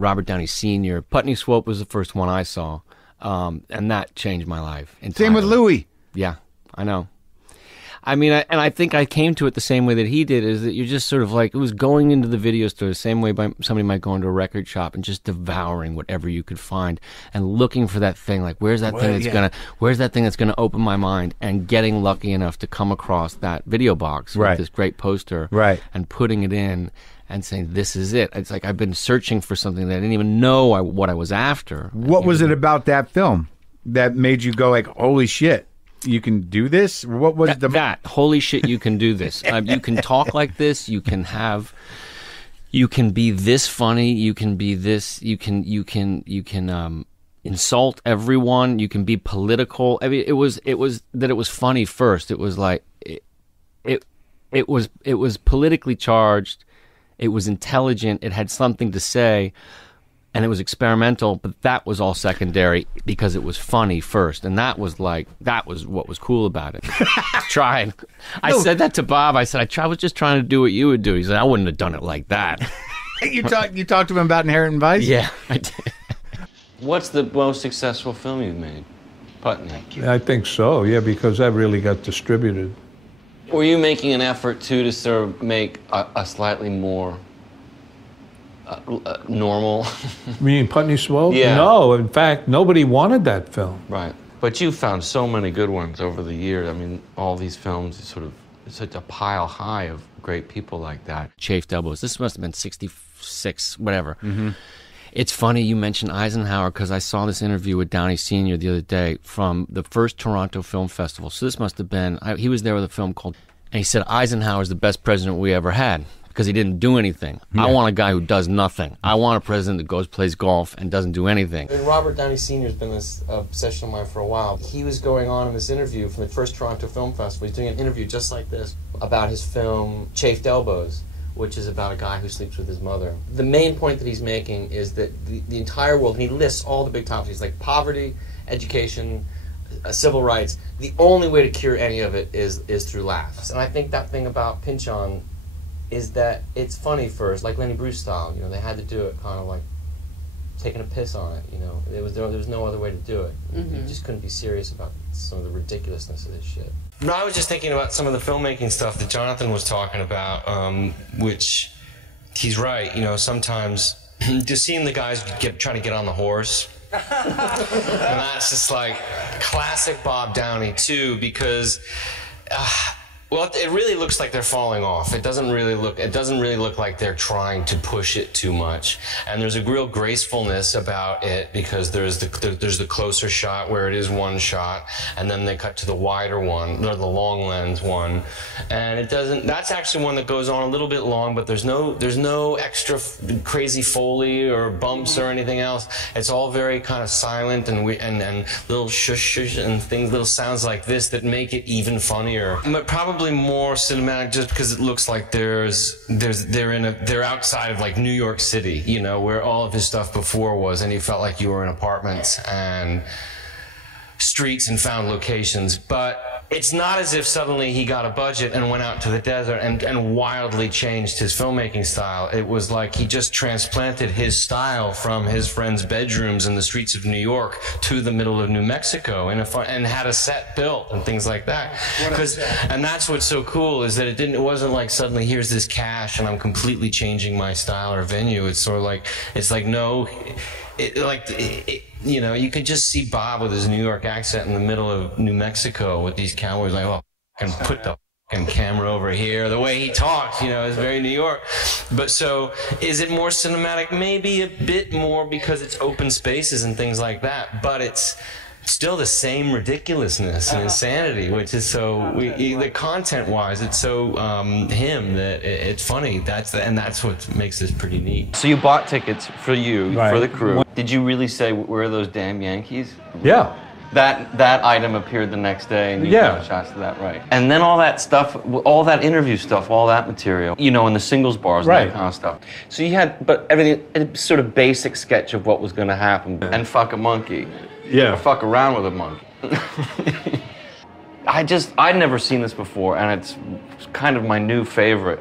Robert Downey Sr. Putney Swope was the first one I saw, and that changed my life entirely. Same with Louis. Yeah, I know. I mean, and I think I came to it the same way that he did, is that you're just sort of like, it was going into the video store the same way somebody might go into a record shop and just devouring whatever you could find and looking for that thing, like, where's that thing that's gonna open my mind, and getting lucky enough to come across that video box with this great poster and putting it in and saying, this is it. It's like I've been searching for something that I didn't even know what I was after. What was it about that film that made you go like, holy shit? You can do this? What was that? Holy shit, you can do this. You can talk like this. You can be this funny. You can be this. You can insult everyone. You can be political. I mean, it was funny first. It was like it was politically charged. It was intelligent. It had something to say. And it was experimental, but that was all secondary because it was funny first. And that was what was cool about it. Trying. I said that to Bob. I said, I was just trying to do what you would do. He said, I wouldn't have done it like that. You talked to him about Inherent Vice? Yeah, I did. What's the most successful film you've made? Putney. I think so, yeah, because that really got distributed. Were you making an effort, too, to sort of make a slightly more... normal? You mean Putney Swope? Yeah. No, in fact, nobody wanted that film. Right. But you found so many good ones over the years. I mean, all these films, it's such a pile high of great people like that. Chafed Elbows. This must have been 66, whatever. Mm-hmm. It's funny you mentioned Eisenhower, because I saw this interview with Downey Sr. the other day from the first Toronto Film Festival. So this must have been, he was there with a film called, and he said, Eisenhower's the best president we ever had. Because he didn't do anything. Yeah. I want a guy who does nothing. I want a president that goes, plays golf, and doesn't do anything. And Robert Downey Sr. has been this obsession of mine for a while. He was going on in this interview from the first Toronto Film Festival. He's doing an interview just like this about his film Chafed Elbows, which is about a guy who sleeps with his mother. The main point that he's making is that the entire world, and he lists all the big topics, he's like poverty, education, civil rights. The only way to cure any of it is through laughs. And I think that thing about Pinch On is that it's funny first, like Lenny Bruce style. You know, they had to do it kind of like taking a piss on it. You know, there was no other way to do it. Mm-hmm. You just couldn't be serious about some of the ridiculousness of this shit. No, I was just thinking about some of the filmmaking stuff that Jonathan was talking about, which he's right. You know, sometimes just seeing the guys trying to get on the horse. And that's just like classic Bob Downey too, because. Well, it really looks like they're falling off. It doesn't really look like they're trying to push it too much. And there's a real gracefulness about it because there's the closer shot where it is one shot, and then they cut to the wider one, or the long lens one. And it doesn't. That's actually one that goes on a little bit long, but there's no extra crazy Foley or bumps or anything else. It's all very kind of silent and little shush shush and things, little sounds like this that make it even funnier. But probably more cinematic just because it looks like they're outside of like New York City, you know, where all of his stuff before was, and you felt like you were in apartments and streets and found locations. But it's not as if suddenly he got a budget and went out to the desert and wildly changed his filmmaking style. It was like he just transplanted his style from his friends' bedrooms in the streets of New York to the middle of New Mexico and had a set built and things like that. And that's what's so cool, is that it wasn't like suddenly here's this cash and I'm completely changing my style or venue. It's sort of like, no, you know, you could just see Bob with his New York accent in the middle of New Mexico with these cowboys like, oh, I can put the camera over here. The way he talks, you know, is very New York. But so, is it more cinematic? Maybe a bit more because it's open spaces and things like that. But it's still the same ridiculousness and insanity, which is so, the content-wise, it's so him that it's funny. And that's what makes this pretty neat. So you bought tickets for you, for the crew. Did you really say, where are those damn Yankees? Yeah. That item appeared the next day, and you got shots to that, right? And then all that stuff, all that interview stuff, all that material, you know, in the singles bars and that kind of stuff. So you had, but everything, a sort of basic sketch of what was going to happen, and fuck a monkey. Yeah. Or fuck around with a monkey. I'd never seen this before, and it's kind of my new favorite.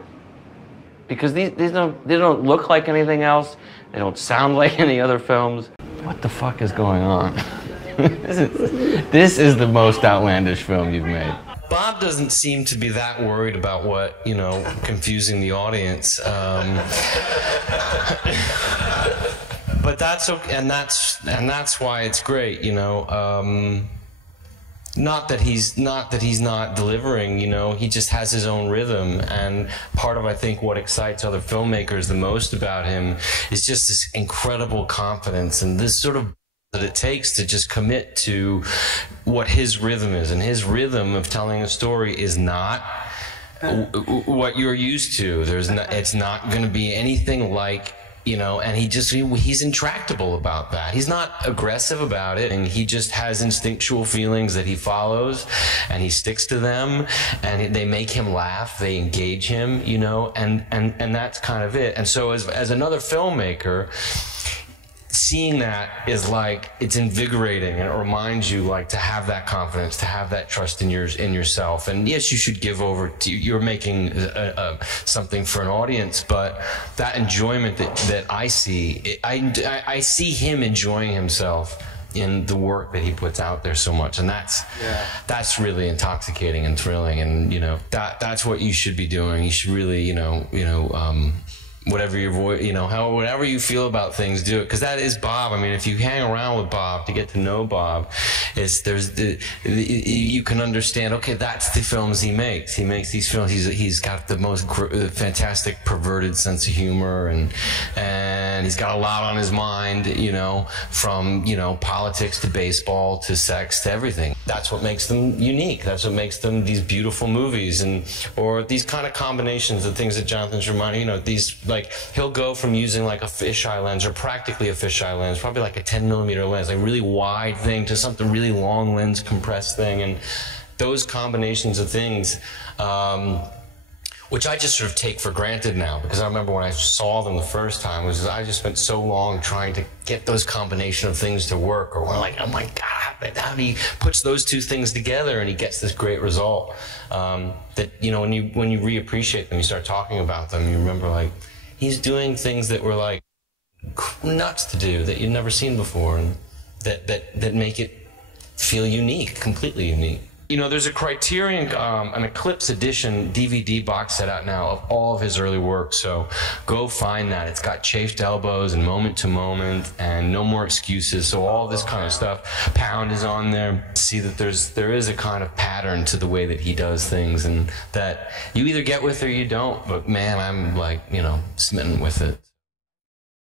because they don't look like anything else. They don't sound like any other films. What the fuck is going on? This is the most outlandish film you've made. Bob doesn't seem to be that worried about what, you know, confusing the audience. But that's okay, and that's why it's great, you know. Not that he's not delivering, you know. He just has his own rhythm, and part of, I think, what excites other filmmakers the most about him is just this incredible confidence and this sort of that it takes to just commit to what his rhythm is. And his rhythm of telling a story is not what you're used to. It's not going to be anything like, you know, and he's intractable about that. He's not aggressive about it, and he just has instinctual feelings that he follows, and he sticks to them, and they make him laugh, they engage him, you know, and that's kind of it. And so as another filmmaker, seeing that is like, it's invigorating, and it reminds you, like, to have that confidence, to have that trust in yourself. And yes, you should give over to, you're making something for an audience, but that enjoyment that I see, I see him enjoying himself in the work that he puts out there so much, and that's really intoxicating and thrilling. And you know, that's what you should be doing. You should really, you know, whatever your voice, you know, whatever you feel about things, do it, because that is Bob. I mean, if you hang around with Bob to get to know Bob, you can understand. Okay, that's the films he makes. He makes these films. He's got the most fantastic perverted sense of humor, and he's got a lot on his mind. You know, from, you know, politics to baseball to sex to everything. That's what makes them unique. That's what makes them these beautiful movies, or these kind of combinations of things that Jonathan's reminding. You know, these, like, he'll go from using like a fisheye lens, or practically a fisheye lens, probably like a 10mm lens, like a really wide thing, to something really long lens compressed thing. And those combinations of things, which I just sort of take for granted now, because I remember when I saw them the first time, I just spent so long trying to get those combination of things to work, or we're like, oh my God, how he puts those two things together and he gets this great result. That, you know, when you reappreciate them, you start talking about them, you remember, like, he's doing things that were like nuts to do, that you've never seen before, and that make it feel unique, completely unique. You know, there's a Criterion, an Eclipse edition DVD box set out now of all of his early work, so go find that. It's got Chafed Elbows and Moment to Moment and No More Excuses, so all this kind of stuff. Pound is on there. See that there is a kind of pattern to the way that he does things, and that you either get with or you don't, but man, I'm, like, you know, smitten with it.